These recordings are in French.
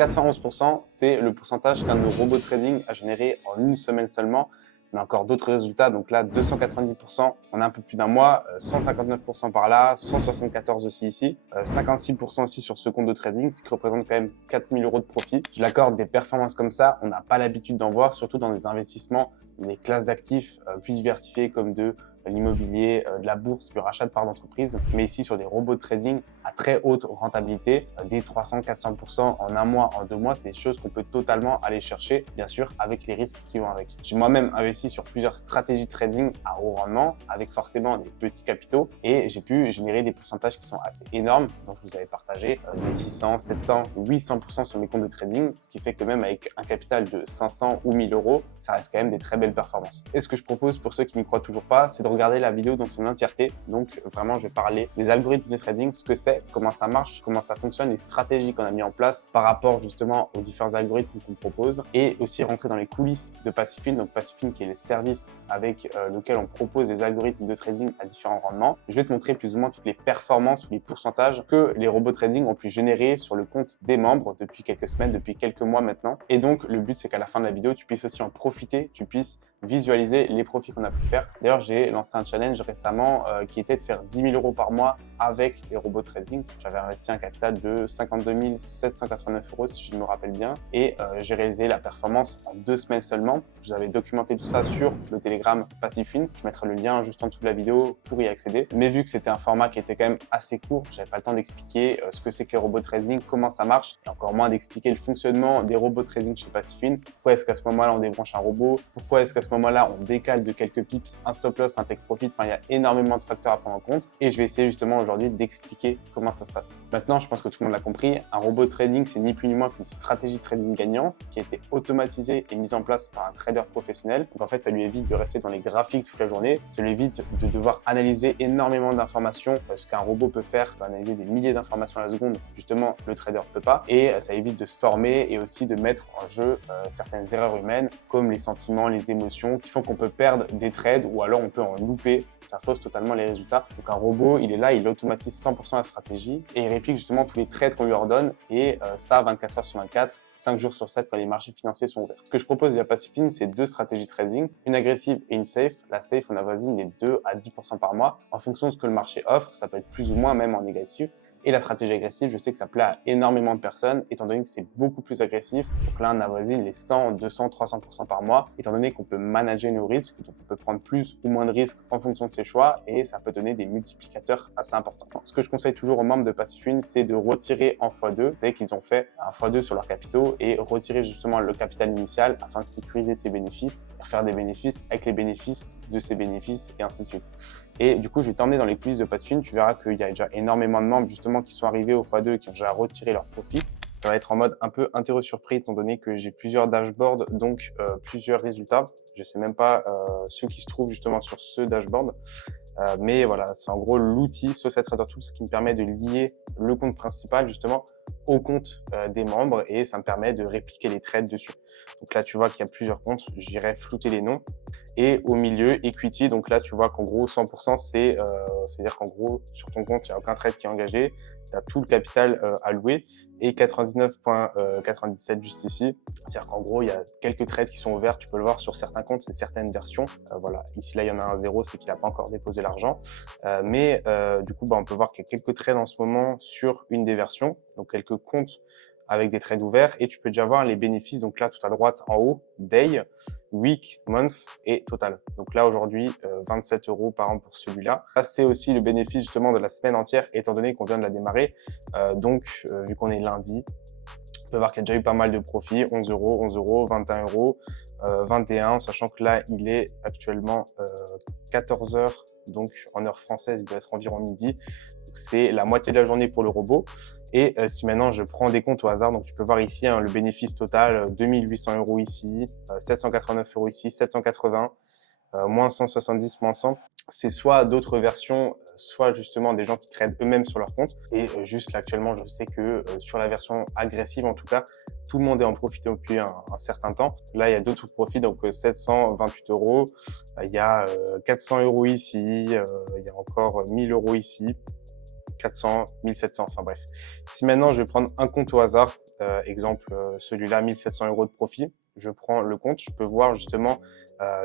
411%, c'est le pourcentage qu'un de nos robots de trading a généré en une semaine seulement. On a encore d'autres résultats, donc là 290% en un peu plus d'un mois, 159% par là, 174 aussi ici, 56% aussi sur ce compte de trading, ce qui représente quand même 4000 € de profit. Je l'accorde, des performances comme ça, on n'a pas l'habitude d'en voir, surtout dans des investissements, des classes d'actifs plus diversifiées comme de l'immobilier, de la bourse, du rachat de parts d'entreprise, mais ici sur des robots de trading à très haute rentabilité, des 300-400% en un mois, en 2 mois, c'est des choses qu'on peut totalement aller chercher, bien sûr, avec les risques qui vont avec. J'ai moi-même investi sur plusieurs stratégies de trading à haut rendement, avec forcément des petits capitaux, et j'ai pu générer des pourcentages qui sont assez énormes, dont je vous avais partagé, des 600, 700, 800% sur mes comptes de trading, ce qui fait que même avec un capital de 500 ou 1000 €, ça reste quand même des très belles performances. Et ce que je propose pour ceux qui n'y croient toujours pas, c'est de regarder la vidéo dans son entièreté. Donc vraiment, je vais parler des algorithmes de trading, ce que c'est, comment ça marche, comment ça fonctionne, les stratégies qu'on a mis en place par rapport justement aux différents algorithmes qu'on propose, et aussi rentrer dans les coulisses de Passifin. Donc Passifin qui est le service avec lequel on propose des algorithmes de trading à différents rendements. Je vais te montrer plus ou moins toutes les performances ou les pourcentages que les robots trading ont pu générer sur le compte des membres depuis quelques semaines, depuis quelques mois maintenant. Et donc le but, c'est qu'à la fin de la vidéo, tu puisses aussi en profiter, tu puisses visualiser les profits qu'on a pu faire. D'ailleurs, j'ai lancé un challenge récemment qui était de faire 10 000 € par mois avec les robots de trading. J'avais investi un capital de 52 789 € si je me rappelle bien, et j'ai réalisé la performance en 2 semaines seulement. Je vous avais documenté tout ça sur le Telegram Passifin. Je mettrai le lien juste en dessous de la vidéo pour y accéder. Mais vu que c'était un format qui était quand même assez court, j'avais pas le temps d'expliquer ce que c'est que les robots de trading, comment ça marche, et encore moins d'expliquer le fonctionnement des robots de trading chez Passifin. Pourquoi est-ce qu'à ce moment-là on débranche un robot? Pourquoi est-ce qu'à ce moment-là on décale de quelques pips un stop loss, un take profit? Enfin, il y a énormément de facteurs à prendre en compte, et je vais essayer justement aujourd'hui d'expliquer comment ça se passe. Maintenant, je pense que tout le monde l'a compris, un robot de trading, c'est ni plus ni moins qu'une stratégie de trading gagnante qui a été automatisée et mise en place par un trader professionnel. Donc en fait, ça lui évite de rester dans les graphiques toute la journée, ça lui évite de devoir analyser énormément d'informations, parce qu'un robot peut faire, peut analyser des milliers d'informations à la seconde, justement le trader peut pas, et ça évite de se former et aussi de mettre en jeu certaines erreurs humaines comme les sentiments, les émotions qui font qu'on peut perdre des trades, ou alors on peut en louper, ça fausse totalement les résultats. Donc un robot, il est là, il automatise 100% la stratégie et il réplique justement tous les trades qu'on lui ordonne, et ça 24 heures sur 24, 5 jours sur 7 quand les marchés financiers sont ouverts. Ce que je propose via Passifin, c'est 2 stratégies trading, une agressive et une safe. La safe, on avoisine les 2 à 10% par mois en fonction de ce que le marché offre, ça peut être plus ou moins même en négatif. Et la stratégie agressive, je sais que ça plaît à énormément de personnes, étant donné que c'est beaucoup plus agressif. Donc là, on avoisine les 100, 200, 300% par mois, étant donné qu'on peut manager nos risques, donc on peut prendre plus ou moins de risques en fonction de ses choix, et ça peut donner des multiplicateurs assez importants. Donc, ce que je conseille toujours aux membres de Passifin, c'est de retirer en x2 dès qu'ils ont fait un x2 sur leurs capitaux, et retirer justement le capital initial afin de sécuriser ses bénéfices, et faire des bénéfices avec les bénéfices de ses bénéfices, et ainsi de suite. Et du coup, je vais t'emmener dans les coulisses de Passifin. Tu verras qu'il y a déjà énormément de membres justement qui sont arrivés au x2 et qui ont déjà retiré leur profit. Ça va être en mode un peu interro-surprise, étant donné que j'ai plusieurs dashboards, donc plusieurs résultats. Je sais même pas ceux qui se trouvent justement sur ce dashboard. Mais voilà, c'est en gros l'outil Société Trader Tools qui me permet de lier le compte principal justement au compte des membres, et ça me permet de répliquer les trades dessus. Donc là, tu vois qu'il y a plusieurs comptes, j'irai flouter les noms. Et au milieu, equity, donc là, tu vois qu'en gros, 100%, c'est-à-dire qu'en gros, sur ton compte, il n'y a aucun trade qui est engagé, tu as tout le capital alloué, et 99,97 juste ici. C'est-à-dire qu'en gros, il y a quelques trades qui sont ouverts, tu peux le voir sur certains comptes, c'est certaines versions. Voilà, ici, là, il y en a un 0, c'est qu'il n'a pas encore déposé l'argent. Mais du coup, on peut voir qu'il y a quelques trades en ce moment sur une des versions, donc quelques comptes avec des trades ouverts, et tu peux déjà voir les bénéfices. Donc là, tout à droite en haut, day, week, month et total. Donc là, aujourd'hui, 27 € par an pour celui-là. Là, c'est aussi le bénéfice justement de la semaine entière, étant donné qu'on vient de la démarrer. Vu qu'on est lundi, on peut voir qu'il y a déjà eu pas mal de profits, 11 €, 11 €, 21 €, 21, sachant que là, il est actuellement 14 h, donc en heure française, il doit être environ midi. C'est la moitié de la journée pour le robot. Et si maintenant je prends des comptes au hasard, donc tu peux voir ici le bénéfice total, 2800 € ici, 789 € ici, 780, moins 170, moins 100. C'est soit d'autres versions, soit justement des gens qui tradent eux-mêmes sur leur compte. Et juste là, actuellement, je sais que sur la version agressive, en tout cas, tout le monde est en profité depuis un certain temps. Là, il y a d'autres profits, donc 728 €, il y a 400 € ici, il y a encore 1000 € ici. 400, 1700, enfin bref. Si maintenant je vais prendre un compte au hasard, exemple celui-là, 1700 € de profit, je prends le compte, je peux voir justement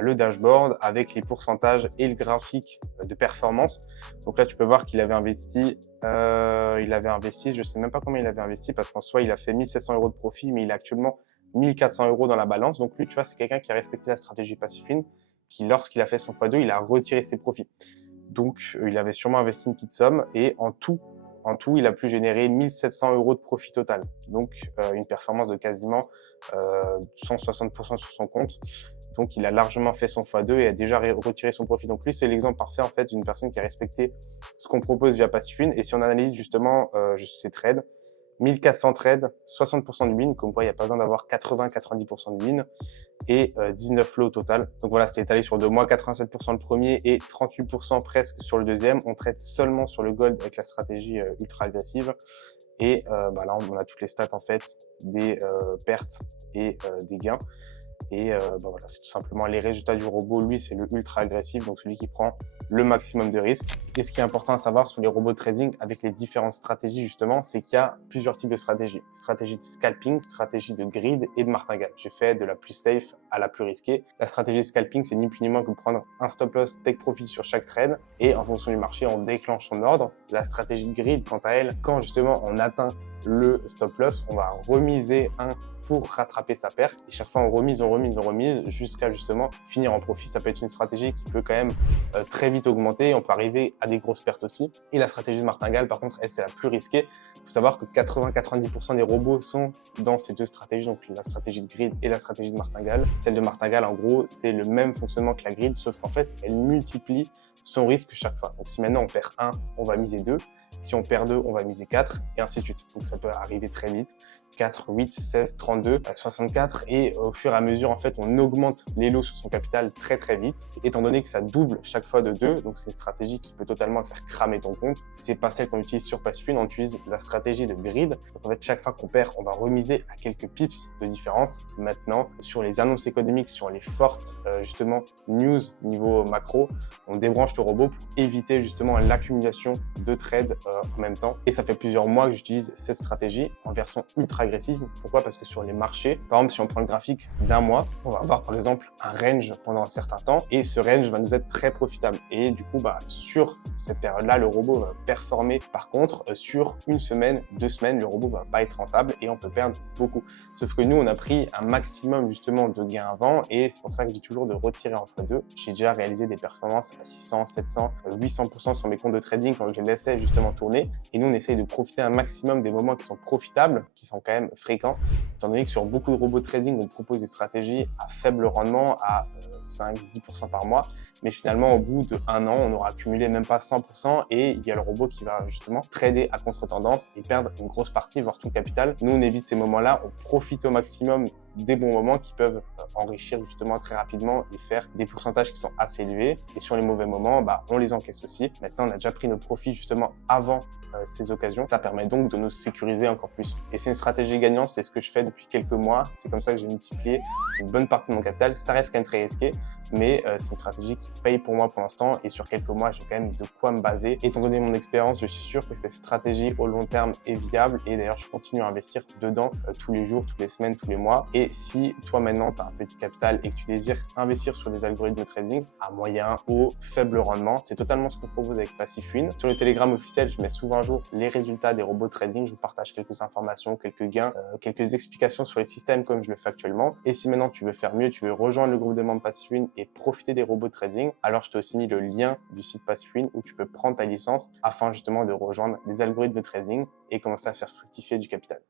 le dashboard avec les pourcentages et le graphique de performance. Donc là, tu peux voir qu'il avait investi, je sais même pas combien il avait investi parce qu'en soi, il a fait 1700 € de profit, mais il a actuellement 1400 € dans la balance. Donc lui, tu vois, c'est quelqu'un qui a respecté la stratégie passive in, qui lorsqu'il a fait son x2, il a retiré ses profits. Donc, il avait sûrement investi une petite somme et en tout, il a pu générer 1700 € de profit total. Donc, une performance de quasiment 160% sur son compte. Donc, il a largement fait son x2 et a déjà retiré son profit. Donc, lui, c'est l'exemple parfait en fait d'une personne qui a respecté ce qu'on propose via Passifune. Et si on analyse justement ses trades, 1400 trades, 60% de win, comme quoi il n'y a pas besoin d'avoir 80-90% de win, et 19 lots au total. Donc voilà, c'est étalé sur 2 mois, 87% le premier et 38% presque sur le deuxième. On trade seulement sur le gold avec la stratégie ultra agressive. Et là, on a toutes les stats en fait des pertes et des gains. Et voilà, c'est tout simplement les résultats du robot. Lui, c'est le ultra agressif, donc celui qui prend le maximum de risques. Et ce qui est important à savoir sur les robots de trading avec les différentes stratégies, justement, c'est qu'il y a plusieurs types de stratégies. Stratégie de scalping, stratégie de grid et de martingale. J'ai fait de la plus safe à la plus risquée. La stratégie de scalping, c'est ni plus ni moins que prendre un stop loss, take profit sur chaque trade et en fonction du marché, on déclenche son ordre. La stratégie de grid, quant à elle, quand justement on atteint le stop loss, on va remiser un pour rattraper sa perte. Et chaque fois, on remise jusqu'à justement finir en profit. Ça peut être une stratégie qui peut quand même très vite augmenter. On peut arriver à des grosses pertes aussi. Et la stratégie de martingale, par contre, elle, c'est la plus risquée. Il faut savoir que 80-90% des robots sont dans ces deux stratégies, donc la stratégie de grid et la stratégie de martingale. Celle de martingale, en gros, c'est le même fonctionnement que la grid, sauf qu'en fait, elle multiplie son risque chaque fois. Donc si maintenant on perd 1, on va miser 2. Si on perd 2, on va miser 4 et ainsi de suite. Donc ça peut arriver très vite. 4, 8, 16, 32, 64 et au fur et à mesure, en fait, on augmente les lots sur son capital très très vite. Étant donné que ça double chaque fois de 2, donc c'est une stratégie qui peut totalement faire cramer ton compte. C'est pas celle qu'on utilise sur Passifune, on utilise la stratégie de grid. Donc en fait, chaque fois qu'on perd, on va remiser à quelques pips de différence. Maintenant, sur les annonces économiques, sur les fortes justement news niveau macro, on débranche le robot pour éviter justement l'accumulation de trades en même temps. Et ça fait plusieurs mois que j'utilise cette stratégie en version ultra agressive. Pourquoi? Parce que sur les marchés, par exemple, si on prend le graphique d'un mois, on va avoir par exemple un range pendant un certain temps et ce range va nous être très profitable. Et du coup, sur cette période-là, le robot va performer. Par contre, sur une semaine, 2 semaines, le robot va pas être rentable et on peut perdre beaucoup. Sauf que nous, on a pris un maximum justement de gains avant et c'est pour ça que je dis toujours de retirer en x2. J'ai déjà réalisé des performances à 600, 700, 800% sur mes comptes de trading quand je les laissais justement tourner. Et nous, on essaye de profiter un maximum des moments qui sont profitables, qui sont quand même fréquents, étant donné que sur beaucoup de robots de trading, on propose des stratégies à faible rendement, à 5-10% par mois. Mais finalement, au bout de 1 an, on aura accumulé même pas 100% et il y a le robot qui va justement trader à contre-tendance et perdre une grosse partie, voire tout le capital. Nous, on évite ces moments-là, on profite au maximum des bons moments qui peuvent enrichir justement très rapidement et faire des pourcentages qui sont assez élevés. Et sur les mauvais moments, on les encaisse aussi. Maintenant, on a déjà pris nos profits justement avant ces occasions. Ça permet donc de nous sécuriser encore plus. Et c'est une stratégie gagnante, c'est ce que je fais depuis quelques mois. C'est comme ça que j'ai multiplié une bonne partie de mon capital. Ça reste quand même très risqué, mais c'est une stratégie qui paye pour moi pour l'instant. Et sur quelques mois, j'ai quand même de quoi me baser. Étant donné mon expérience, je suis sûr que cette stratégie au long terme est viable. Et d'ailleurs, je continue à investir dedans tous les jours, toutes les semaines, tous les mois. Et si toi maintenant, tu as un petit capital et que tu désires investir sur des algorithmes de trading à moyen, haut, faible rendement, c'est totalement ce qu'on propose avec Passifune. Sur le Telegram officiel, je mets souvent à jour les résultats des robots de trading. Je vous partage quelques informations, quelques gains, quelques explications sur les systèmes comme je le fais actuellement. Et si maintenant tu veux faire mieux, tu veux rejoindre le groupe des membres Passifune et profiter des robots de trading, alors je t'ai aussi mis le lien du site Passifune où tu peux prendre ta licence afin justement de rejoindre les algorithmes de trading et commencer à faire fructifier du capital.